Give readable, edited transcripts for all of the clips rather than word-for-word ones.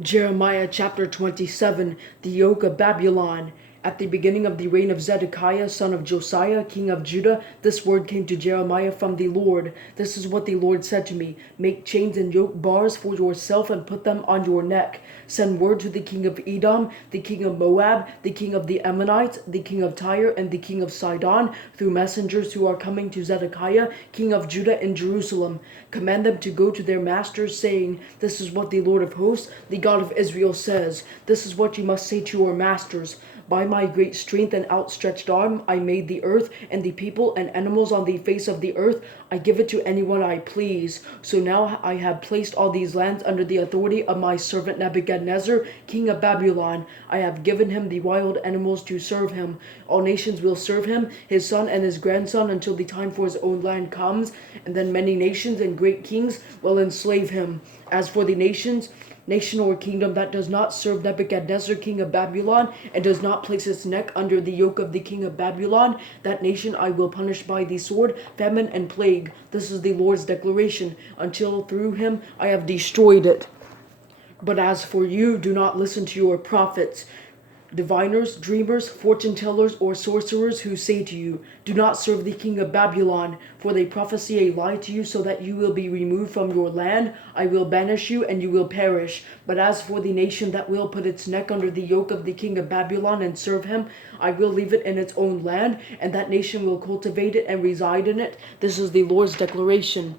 Jeremiah chapter 27, the yoke of Babylon. At the beginning of the reign of Zedekiah, son of Josiah, king of Judah, this word came to Jeremiah from the Lord. This is what the Lord said to me: Make chains and yoke bars for yourself and put them on your neck. Send word to the king of Edom, the king of Moab, the king of the Ammonites, the king of Tyre, and the king of Sidon, through messengers who are coming to Zedekiah, king of Judah in Jerusalem. Command them to go to their masters, saying, This is what the Lord of hosts, the God of Israel, says. This is what you must say to your masters: By my great strength and outstretched arm I made the earth, and the people and animals on the face of the earth. I give it to anyone I please. So now I have placed all these lands under the authority of my servant Nebuchadnezzar, king of Babylon. I have given him the wild animals to serve him. All nations will serve him, his son and his grandson, until the time for his own land comes, and then many nations and great kings will enslave him. As for the nation or kingdom that does not serve Nebuchadnezzar, king of Babylon, and does not place its neck under the yoke of the king of Babylon, that nation I will punish by the sword, famine, and plague. This is the Lord's declaration, until through him I have destroyed it. But as for you, do not listen to your prophets, diviners, dreamers, fortune tellers, or sorcerers who say to you, Do not serve the king of Babylon, for they prophesy a lie to you so that you will be removed from your land. I will banish you, and you will perish. But as for the nation that will put its neck under the yoke of the king of Babylon and serve him, I will leave it in its own land, and that nation will cultivate it and reside in it. This is the Lord's declaration.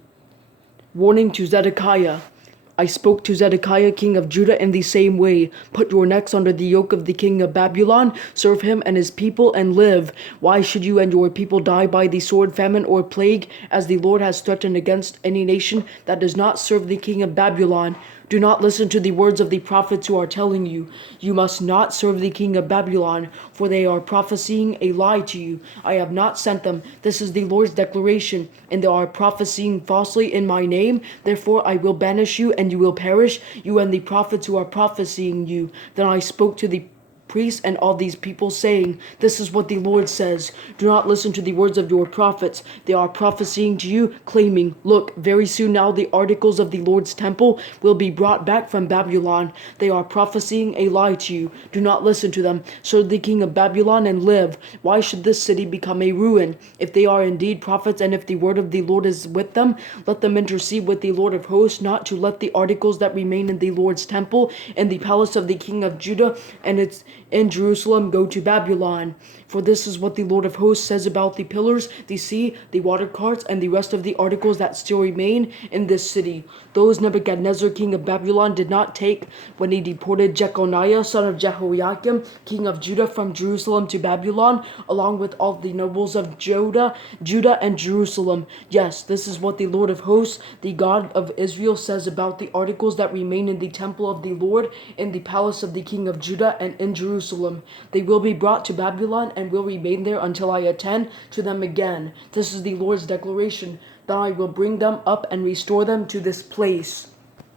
Warning to Zedekiah. I spoke to Zedekiah, king of Judah, in the same way. Put your necks under the yoke of the king of Babylon, serve him and his people, and live. Why should you and your people die by the sword, famine, or plague, as the Lord has threatened against any nation that does not serve the king of Babylon? Do not listen to the words of the prophets who are telling you, You must not serve the king of Babylon, for they are prophesying a lie to you. I have not sent them. This is the Lord's declaration, and they are prophesying falsely in my name. Therefore I will banish you, and you will perish, you and the prophets who are prophesying you. Then I spoke to the priests and all these people, saying, This is what the Lord says: Do not listen to the words of your prophets. They are prophesying to you, claiming, Look, very soon now the articles of the Lord's temple will be brought back from Babylon. They are prophesying a lie to you. Do not listen to them. Serve the king of Babylon and live. Why should this city become a ruin? If they are indeed prophets, and if the word of the Lord is with them, let them intercede with the Lord of hosts, not to let the articles that remain in the Lord's temple, in the palace of the king of Judah, and its in Jerusalem go to Babylon. For this is what the Lord of hosts says about the pillars, the sea, the water carts, and the rest of the articles that still remain in this city. Those Nebuchadnezzar, king of Babylon, did not take when he deported Jeconiah, son of Jehoiakim, king of Judah, from Jerusalem to Babylon, along with all the nobles of Judah and Jerusalem. Yes, this is what the Lord of hosts, the God of Israel, says about the articles that remain in the temple of the Lord, in the palace of the king of Judah, and in Jerusalem. They will be brought to Babylon and will remain there until I attend to them again. This is the Lord's declaration, that I will bring them up and restore them to this place.